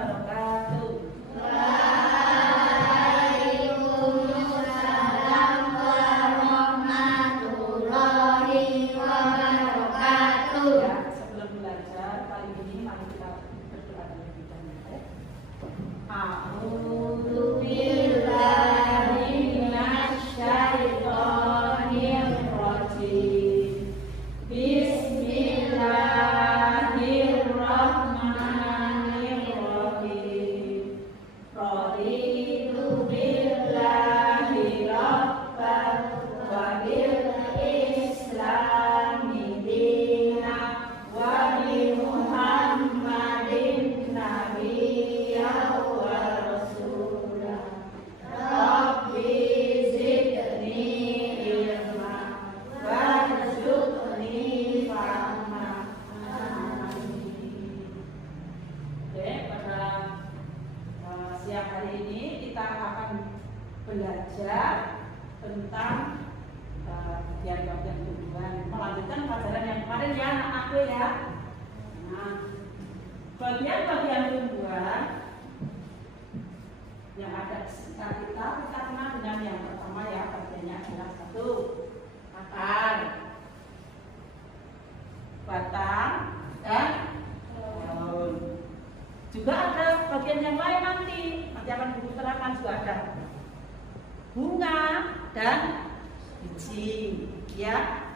wabarakatuh. Waalaikumsalam warahmatullahi wabarakatuh. Ya, sebelum belajar kali ini mari kita berdoa terlebih dahulu. A'udzu billahi minasyaitonir rajim. Bismillahirrahmanirrahim. Raditu billahi rabban wa bil islami dinan wa bi Muhammadin nabiyyan wa rasulah. Rabbi zidni ilma warzuqni fahma. Oke, pada siang hari ini kita akan belajar tentang bagian-bagian tumbuhan, melanjutkan pelajaran yang kemarin ya anak-anakku ya. Nah, bagian-bagian tumbuhan yang ada di sekitar kita kenal dengan yang pertama ya, bagiannya adalah satu akar, batang, dan daun. Juga ada bagian yang lain nanti akan Guru terangkan, juga ada bunga dan biji ya.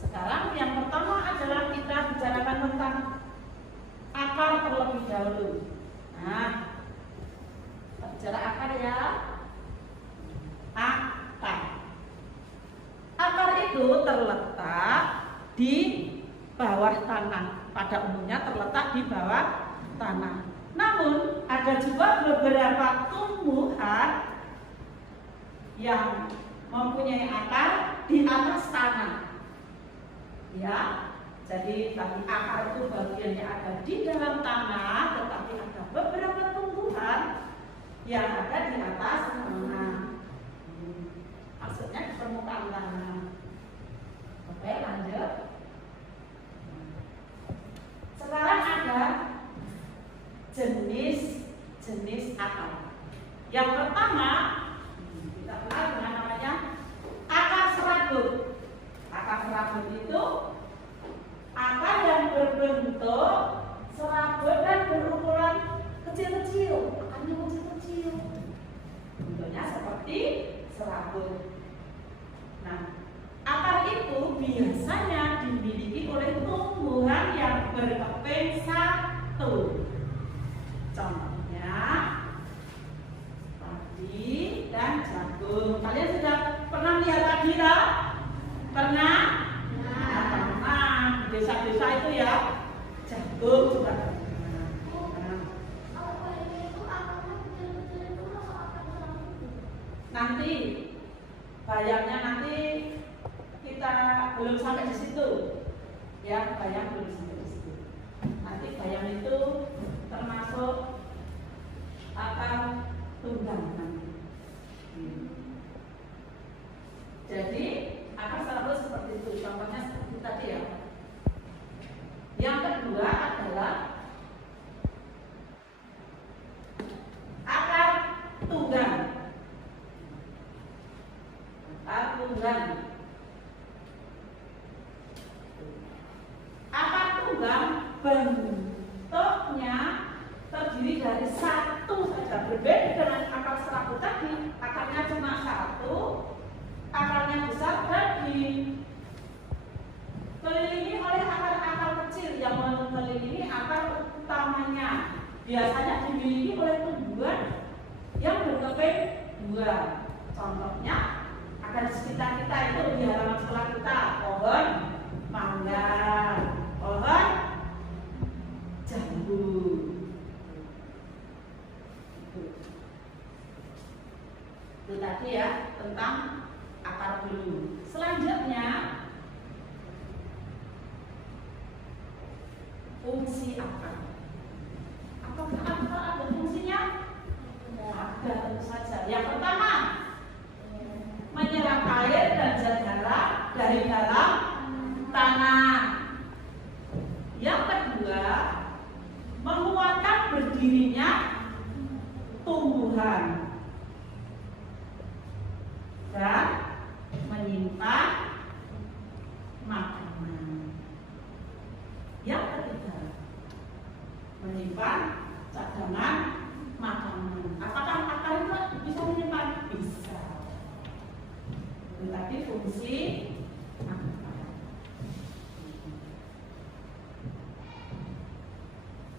Sekarang yang pertama adalah kita bicarakan tentang akar terlebih dahulu. Nah, kita bicara akar ya. Akar itu terletak di bawah tanah. Pada umumnya terletak di bawah tanah. Namun ada juga beberapa tumbuhan yang mempunyai akar di atas tanah. Ya, jadi bagi akar itu bagiannya ada di dalam tanah, tetapi ada beberapa tumbuhan yang ada di atas tanah. Maksudnya di permukaan tanah. Oke, lanjut. Sekarang ada jenis akar. Yang pertama kita kenal dengan namanya akar serabut. Akar serabut itu akar yang berbentuk serabut dan berukuran kecil-kecil. Akarnya kecil-kecil. Bentuknya seperti serabut. Nah, akar itu biasanya dimiliki oleh tumbuhan yang berkeping satu. Contohnya padi dan jagung. Kalian sudah pernah lihat padi tak? Pernah? Pernah. Di desa-desa itu ya. Jagung juga pernah. Nanti bayamnya nanti kita belum sampai di situ. Ya, bayam belum sampai di situ. Nanti bayam itu termasuk akar tunggang nanti. Jadi akar serabut seperti itu, contohnya seperti itu tadi ya. Yang kedua adalah akar tunggang. Akar tunggang. Akar tunggang bentuknya terdiri dari satu saja, berbeda dengan akar serabut tadi. Akarnya cuma satu, akarnya besar dan dikelilingi oleh akar-akar kecil yang mengelilingi akar utamanya. Biasanya dimiliki oleh tumbuhan yang berkeping dua. Contohnya ada di sekitar kita itu di halaman sekolah kita, pohon mangga, pohon jambu. Itu tadi ya tentang akar dulu. Selanjutnya fungsi akar. Apakah akar ada fungsinya? Ada, tentu saja. Yang pertama, menyerap air dan zat hara dari dalam tanah. Yang kedua, menguatkan berdiri berdirinya tumbuhan dan menyimpan makanan. Yang ketiga, menyimpan cadangan makanan. Apakah akar itu bisa menyimpan? Bisa. Itu tadi fungsi akar.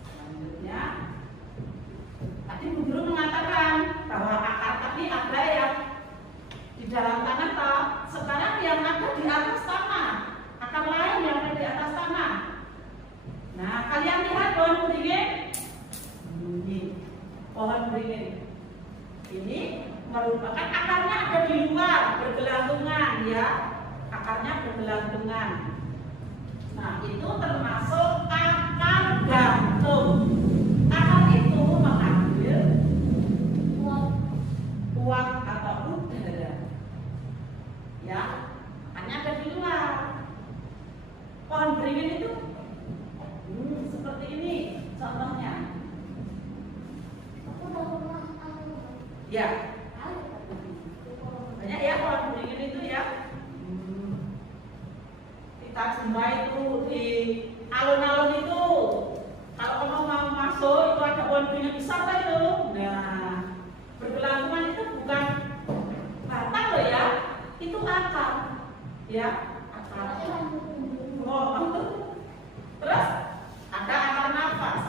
Selanjutnya, tadi Bu Guru mengatakan bahwa akar tadi ada yang di dalam tanah toh. Sekarang yang ada di atas tanah, akar lain yang ada di atas tanah. Nah, kalian lihat pohon beringin? Ini pohon beringin. Ini merupakan akarnya ada di luar, bergelantungan ya. Akarnya bergelantungan. Nah, itu termasuk akar gantung. Akar itu mengambil uap atau udara. Ya, akarnya ada di luar. Pohon beringin itu seperti ini contohnya. Ya, banyak ya pohon beringin itu ya. Kita jumpai itu di alun-alun itu. Kalau kamu mau masuk itu ada pohon beringin besar itu. Nah, bergelantungan itu bukan batang loh ya, itu akar. Ya, akar. Oh, terus ada akar nafas.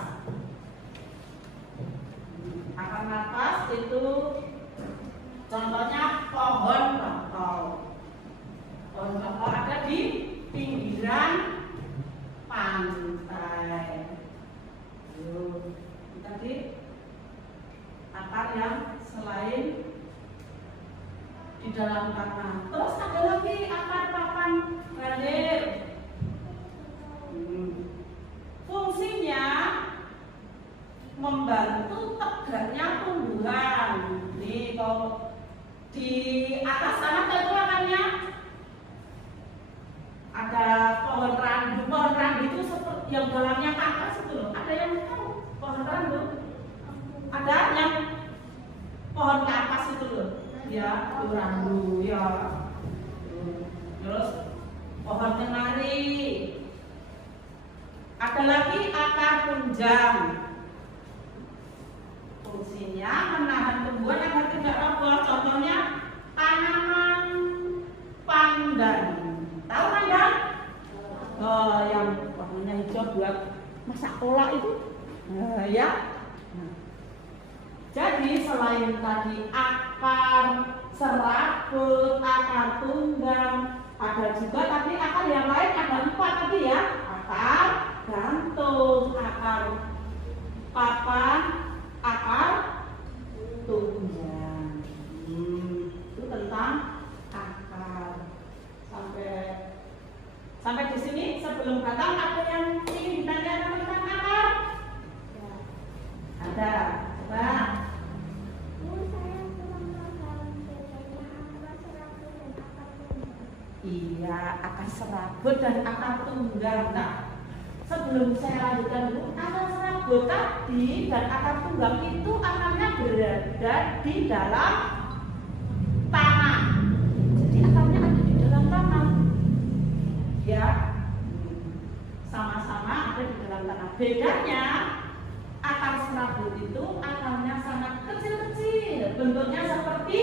Akar nafas itu contohnya pohon bakau. Pohon bakau ada di pinggiran pantai. Tadi akar yang selain di dalam tanah. Terus ada lagi akar papan bandir. Fungsinya membantu tegaknya tumbuhan. Nih kalau di atas sana itu akarnya ada pohon randu. Pohon randu itu seperti yang dalamnya kapas itu loh. Ada yang tahu pohon randu? Ada yang pohon kapas itu loh. Ya, itu randu ya. Terus pohon kenari. Ada lagi akar punjang. Fungsinya menahan tumbuhan agar tidak roboh. Contohnya tanaman pandan. Tahu pandan? Oh, yang warnanya hijau buat masak kolak itu. Ya. Jadi selain tadi akar serabut, akar tunggang, ada juga tadi akar yang lain ada 4 tadi ya. Akar gantung, akar papan, akar tunggang. Itu tentang akar. Sampai di sini sebelum datang ada yang ingin ditanyakan tentang akar? Ya. Ada. Coba. Iya, akar serabut dan akar tunggang. Nah, sebelum saya lanjutkan dulu, akar serabut tadi dan akar tunggang itu akarnya berada di dalam tanah. Jadi akarnya ada di dalam tanah. Ya, sama-sama ada di dalam tanah. Bedanya akar serabut itu akarnya sangat kecil-kecil, bentuknya seperti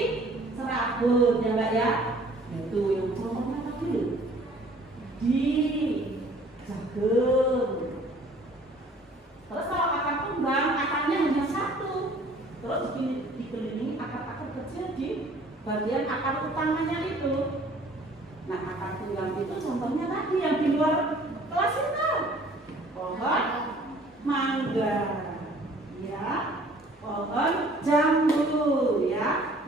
serabut ya Mbak ya. Itu yang contohnya tadi loh, di jagung. Terus kalau akar tunggang akarnya hanya satu, terus dikelilingi akar-akar kecil di bagian akar utamanya itu. Nah, akar tunggang itu contohnya tadi yang di luar kelas itu, pohon mangga, ya, pohon jambu, ya.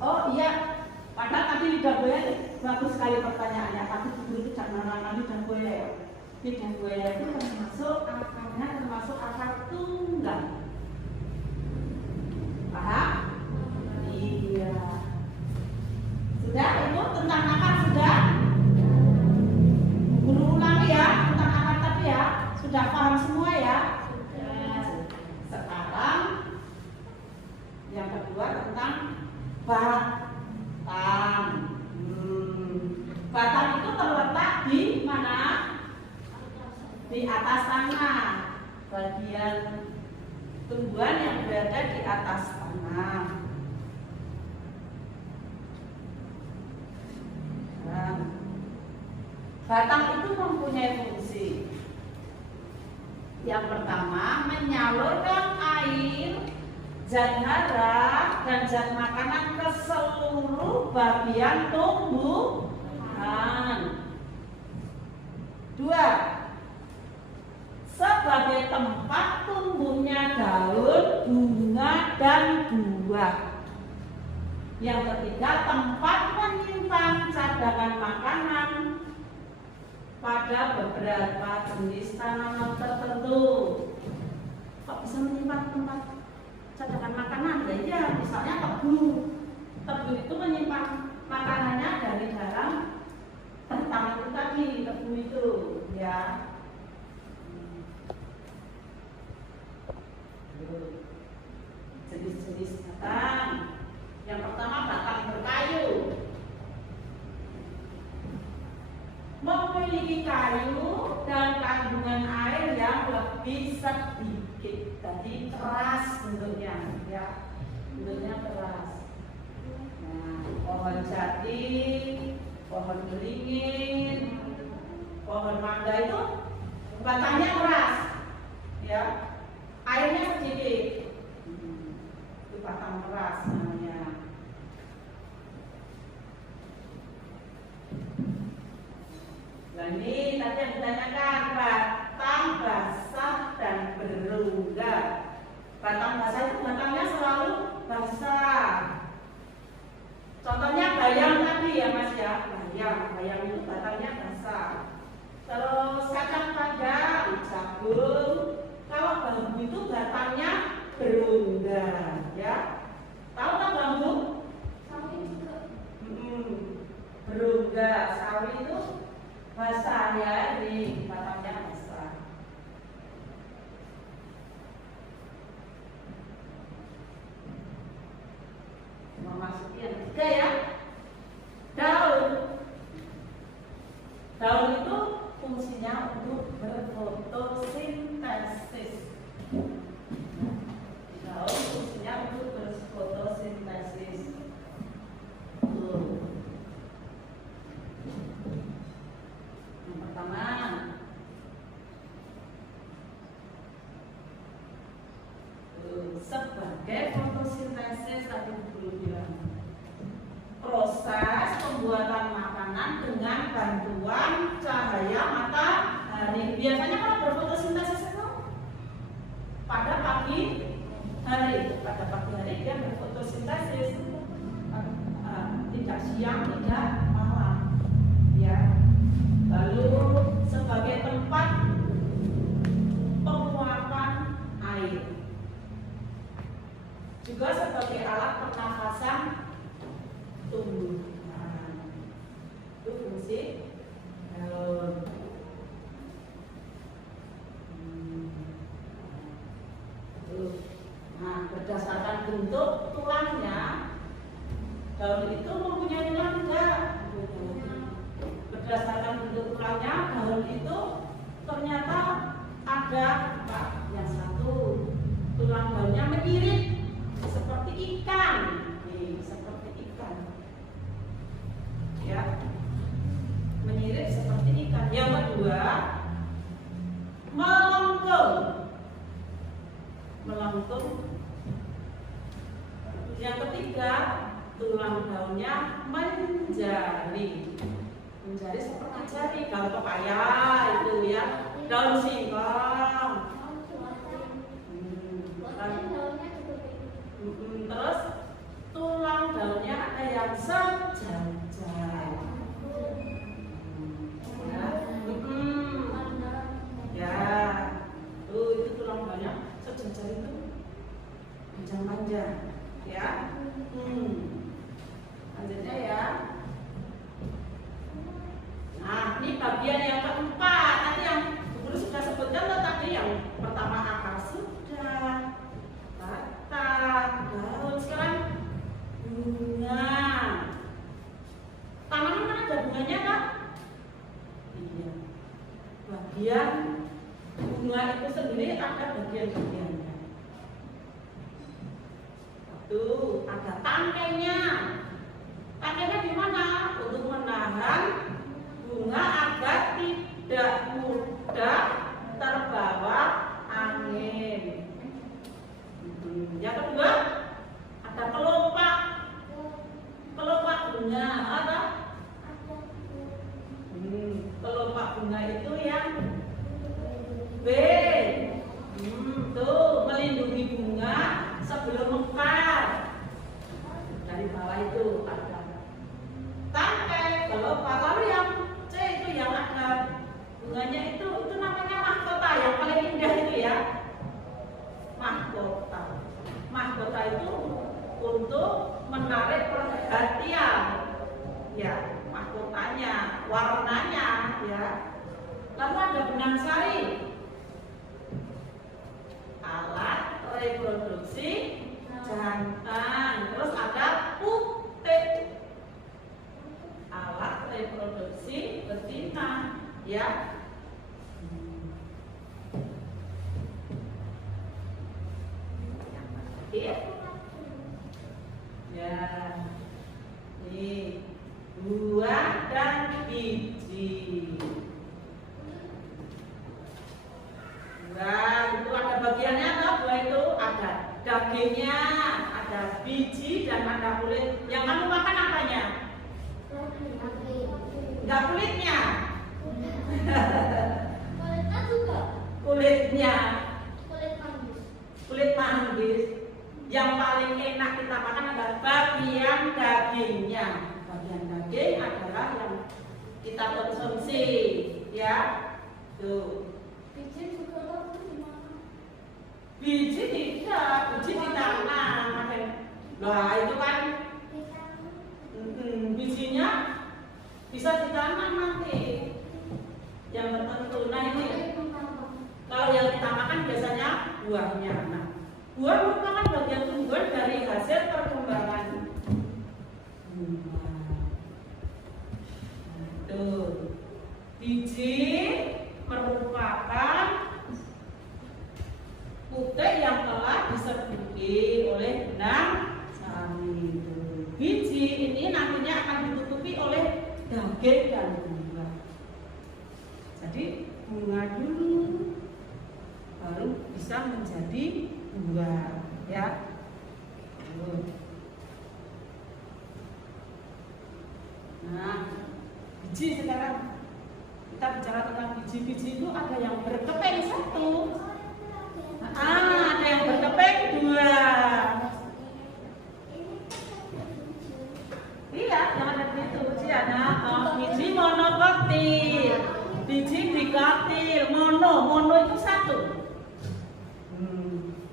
Oh iya, padahal tadi lidah buaya bagus sekali pertanyaannya. Tapi guru itu jangan mengenali lidah buaya ya. Lidah buaya itu termasuk akarnya termasuk akar tunggang. Paham? Iya. Sudah itu tentang akar sudah? Guru ulangi ya tentang akar Sudah paham semua ya? Sekarang yang kedua tentang batang. Batang itu terletak di mana? Di atas tanah. Bagian tumbuhan yang berada di atas tanah. Batang itu mempunyai fungsi. Yang pertama, menyalurkan air, zat hara, dan zat makanan ke seluruh bagian tumbuhan. Dua, sebagai tempat tumbuhnya daun, bunga, dan buah. Yang ketiga, tempat menyimpan cadangan makanan pada beberapa jenis tanaman tertentu. Kok bisa menyimpan tempat cadangan makanan? Ya, misalnya tebu. Tebu itu menyimpan makanannya dari dalam batang itu tadi, tebu itu, ya. Jenis-jenis batang. Yang pertama, batang berkayu. Memiliki kayu dan kandungan air yang lebih sedikit, jadi keras bentuknya, ya, bentuknya keras. Nah, pohon jati, pohon beringin, pohon mangga itu batangnya keras, ya, airnya sedikit. Itu batang keras namanya. Nah, ini tadi yang ditanyakan, batang basah dan berongga. Batang basah itu batangnya selalu basah. Contohnya bayam tadi ya Mas ya, bayam itu batangnya basah. Terus kacang panjang, jagung, kalau bambu itu batangnya berongga, ya. Tahu kan bambu? Sawi juga. Berongga, sawi itu basah ya, di batangnya basah. Memasuki yang ketiga ya, daun. Daun itu fungsinya untuk berfotosintesis. Daun fungsinya untuk berfotosintesis. Pertama, sebagai fotosintesis tadi dulu bilang, proses pembuatan makanan dengan bantuan cahaya matahari. Biasanya kalau berfotosintesis itu pada pagi hari, dia berfotosintesis, tidak siang, tidak malam, ya. Lalu sebagai tempat penguapan air, juga sebagai alat pernafasan tumbuhan. Itu fungsi daun. Nah, berdasarkan bentuk tulangnya, daun itu mempunyai tulang juga. Berdasarkan bentuk tulangnya, daun itu ternyata ada yang satu tulang daunnya mengirit seperti ikan, seperti ikan, ya, menyirit seperti ikan. Yang kedua, melengkung. Yang ketiga, tulang daunnya menjari. Menjadi seperti jari. Kalau pepaya itu ya, daun singkong. Terus tulang daunnya ada yang sejajar. Ya, itu tulang daunnya sejajar itu panjang-panjang, ya. Lanjutnya ya. Nah, ini bagian yang keempat. Tadi yang guru sudah sebutkan bunga itu sendiri ada bagian-bagiannya. Tuh, ada tangkainya. Tangkainya di mana? Untuk menahan bunga agar tidak mudah terbawa angin. Yang kedua, ada kelopak. Kelopak bunga apa? Kelopak bunga itu yang B. Tuh, melindungi bunga sebelum mekar. Dari bawah itu ada tangkai, kelopak. Lalu yang C itu yang ada bunganya itu namanya mahkota, yang paling indah itu ya. Mahkota. Mahkota itu untuk menarik perhatian. Ya, mahkotanya, warnanya ya. Lalu ada benang sari. Alat reproduksi jantan. Terus ada putih. Alat reproduksi betina ya. Ya, ini buah dan biji. Buah itu ada bagiannya apa? Buah itu ada dagingnya, ada biji dan ada kulit. Yang kamu makan apanya? Enggak kulitnya. Kulitnya. Kulit manggis. Yang paling enak kita makan adalah bagian dagingnya. Bagian daging adalah yang kita konsumsi, ya. Tuh. Biji tidak, biji ditanam. Nah itu kan bijinya bisa ditanam nanti. Yang tertentu. Nah ini kalau yang kita makan biasanya buahnya. Nah, buah merupakan bagian tumbuhan dari hasil perkembangan bunga. Tuh. Biji merupakan putih yang telah diserbuki oleh benang sari. Biji ini nantinya akan ditutupi oleh daging dan bunga. Jadi bunga dulu baru bisa menjadi buah, ya. Nah, biji sekarang kita bicara tentang biji-biji itu ada yang berkeping satu. Ada yang berkeping dua. Iya, yang ada di situ biji monokotil, biji dikotil, mono itu satu.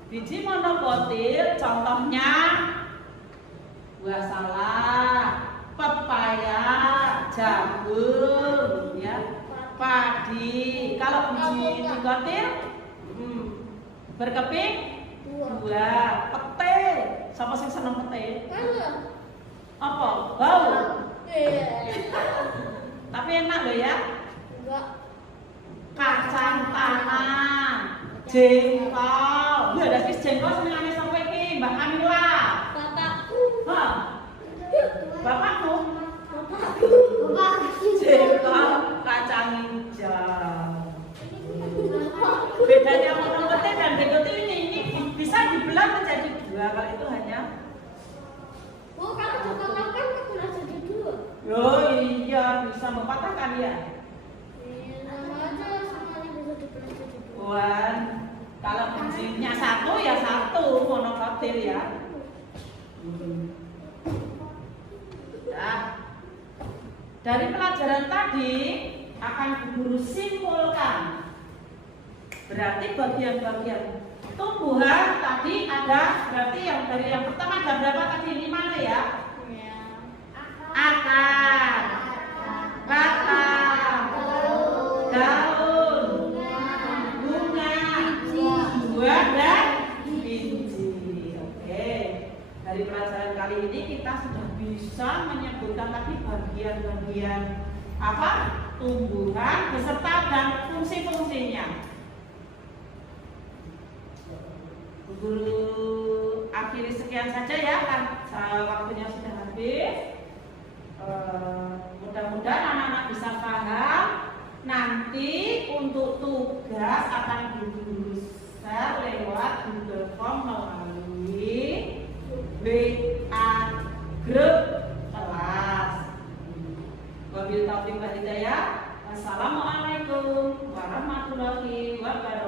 Biji monokotil contohnya buah salak, pepaya, jagung, ya, padi. Kalau biji dikotil berkeping dua. Pete, siapa sih seneng pete? Apa? Bau? Tapi enak loh ya. Kacang tanah, jengkol. Lu ada sih jengkol senengannya sampai ini Mbak Kamila. Bapakku. Hah? Bapakku? Bapakku. Jengkol, kacang hijau. Bedanya monokotil dan dikotil ini bisa dibelah menjadi dua. Kalau itu hanya Kalau juga makan belah jadi dua. oh iya, bisa mematahkan ya. Sama aja semuanya bisa dibelah jadi dua. Wan, kalau bijinya satu ya satu monokotil ya. Nah, dari pelajaran tadi akan guru simpulkan. Berarti bagian-bagian tumbuhan tadi ada, berarti yang dari yang pertama ada berapa tadi? 5 ya? Akar, batang, daun, bunga, buah dan biji. Oke. Dari pelajaran kali ini kita sudah bisa menyebutkan tadi bagian-bagian apa? Tumbuhan beserta dan fungsi-fungsinya. Guru akhiri sekian saja ya, kan waktunya sudah habis. Mudah-mudahan anak-anak bisa paham. Nanti untuk tugas akan Guru share lewat Google Form melalui WA grup kelas. Wabillahi taufiq wal hidayah. Wassalamualaikum warahmatullahi wabarakatuh.